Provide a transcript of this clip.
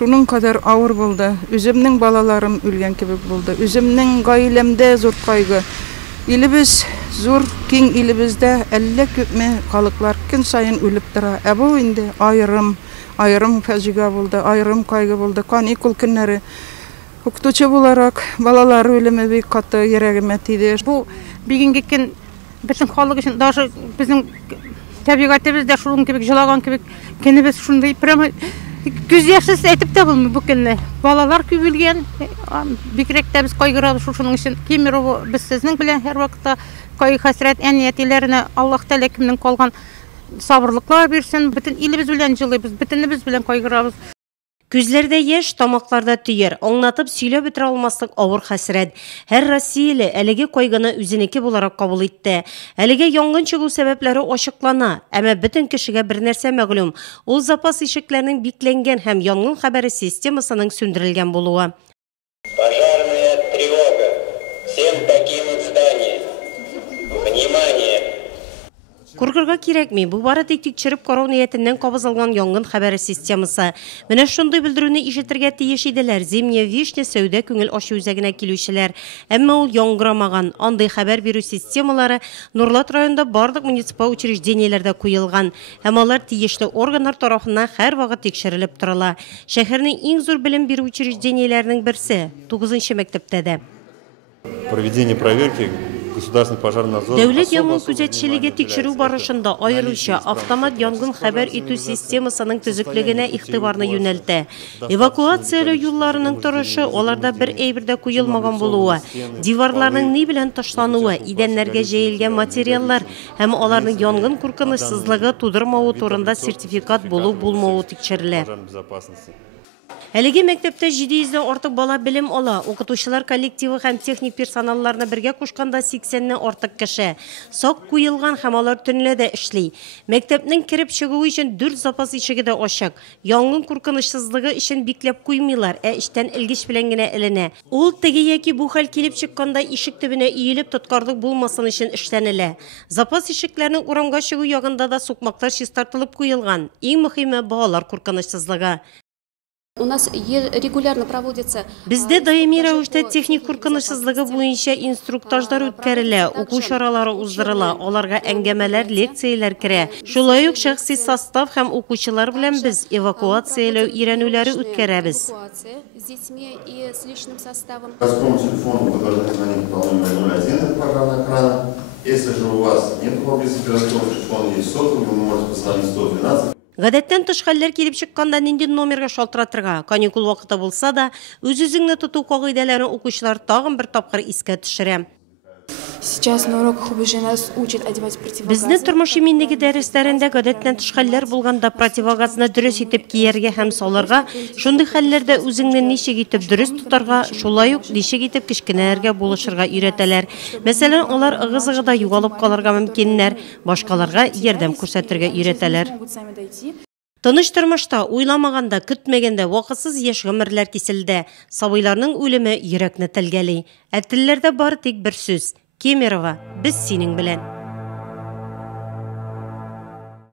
шуның кадәр авыр булды. Үземнең балаларым үлгән кебек булды. Үземнең гаиләмдә зур кайгы. Илебез зур, киң илебездә әллә күпме халыклар көн сайын үлеп тора. Ә бу инде айрым фаҗига булды, айрым кайгы булды. Каникул көннәре укытучы буларак балалар үлеме бик каты йөрәгемә тиде. Бу бүгенге көн бөтен халык өчен, даже безнең табигатыбызда шуның кебек җылаган кебек көнебез шундый прямо күз яшьсез әйтеп тә булмый бу көнне. Балалар күбелгән, бигрәк тә без кайгырабыз шуның өчен. Кемерово без сезнең белән һәр вакытта кайгы-хәсрәт әниятиләренә Аллаһ Тәгалә кемнең калган сабырлыклар бирсен. Бөтен илебез белән җылыйбыз, бөтенебез белән кайгырабыз. Күзләрдә яшь, тамакларда төер, аңлатып сөйләп бетерә алмаслык авыр хәсрәт. Һәр Россияле әлеге кайгыны үзенеке буларак кабул итте. Әлеге янгын чыгу сәбәпләре ачыклана, әмма бөтен кешегә бер нәрсә мәгълүм. Ул запас ишекләрнең бикләнгән һәм янгын хәбәре системасының сүндерелгән булуы. Пожарная тревога. Всем покинуть здание. Внимание! Куркырга кирәкми, бу бары тик тикшереп карау ниятеннән кабызылган янгын хәбәре системасы. Менә шундый белдерүне ишетергә тиеш иделәр Зимняя Вишня сәүдә күңел ачу үзәгенә килүчеләр. Әмма ул яңгырамаган. Андый хәбәр бирү системалары Нурлат районында барлык муниципаль учреждениеләрдә куелган. Һәм алар тиешле органнар тарафыннан һәр вакыт тикшерелеп торыла. Шәһәрнең иң зур белем бирү учреждениеләренең берсе 9нчы мәктәптә дә. Проведение проверки государственный пожарный надзор. Дәүләт янгын күзәтчелеге тикшерү барышында аеруча автомат янгын хәбәр итү системасының төзеклегенә игътибарны юнәлтә. Эвакуацияләү юлларының торышы, аларда бер әйбердә куелмаган булуы, диварларның ни белән ташлануы, идәннәргә җәелгән материаллар һәм аларның янгын куркынычсызлыгы тудырмауы турында сертификат булу-булмауы тикшерелә. Әлеге мәктәптә 700-дән артык бала белем ала. Укытучылар коллективы һәм техник персоналларны бергә кушканда 80-нән артык кеше. Сак куелган һәм алар төнлә дә эшли. Мәктәпнең кирип чыгуы өчен 4 запас ишеге дә ачык. Янгын куркынычсызлыгы өчен бикләп куймыйлар, эштән илгеч белән генә эленә. Ул теге яки бу хәл килеп чыкканда ишек төбенә иелеп тоткарлык булмасын өчен эшләнелә. Запас ишекләрнең урамга чыгу ягында да сукмактар чистартылып куелган. Иң мөһиме балалар куркынычсызлыгы. У нас регулярно проводится. Бездә даими рәвештә техник куркынычсызлыгы буенча инструктажлар үткәрелә, уку чаралары уздырыла, аларга әңгәмәләр, лекцияләр керә. Шулай ук шәхси состав һәм укучылар белән без эвакуацияләү өйрәнүләре үткәрәбез. С детьми и с личным составом. Если же у вас нет поблизости городского телефона, есть сотовый, вы можете позвонить 112. Гадәттән тыш хәлләр килеп чыкканда нинди номерга шалтыратырга, каникул вакыты булса да, үз-үзеңне тоту кагыйдәләрен укучылар тагын бер тапкыр искә төшерә. Сейчас на уроках уже нас учат одевать противогазы. Безне тормыш иминлеге дәресләрендә гадәттән тыш хәлләр булганда противогазны дөрес итеп кияргә һәм салырга, шундый хәлләрдә үзеңне ничек итеп дөрес тутарга, шулай ук ничек итеп кичкенәләргә булышырга өйрәтәләр. Мәсәлән, алар ыгы-зыгыда югалып калырга мөмкиннәр, башкаларга ярдәм күрсәтергә өйрәтәләр. Тыныч тормышта, уйламаганда, көтмәгәндә вакытсыз яшь гомерләр киселде. Сабыйларның үлеме йөрәкне телгәли. Әтилләрдә бар тик бер сүз. Кемерово, без синең белән.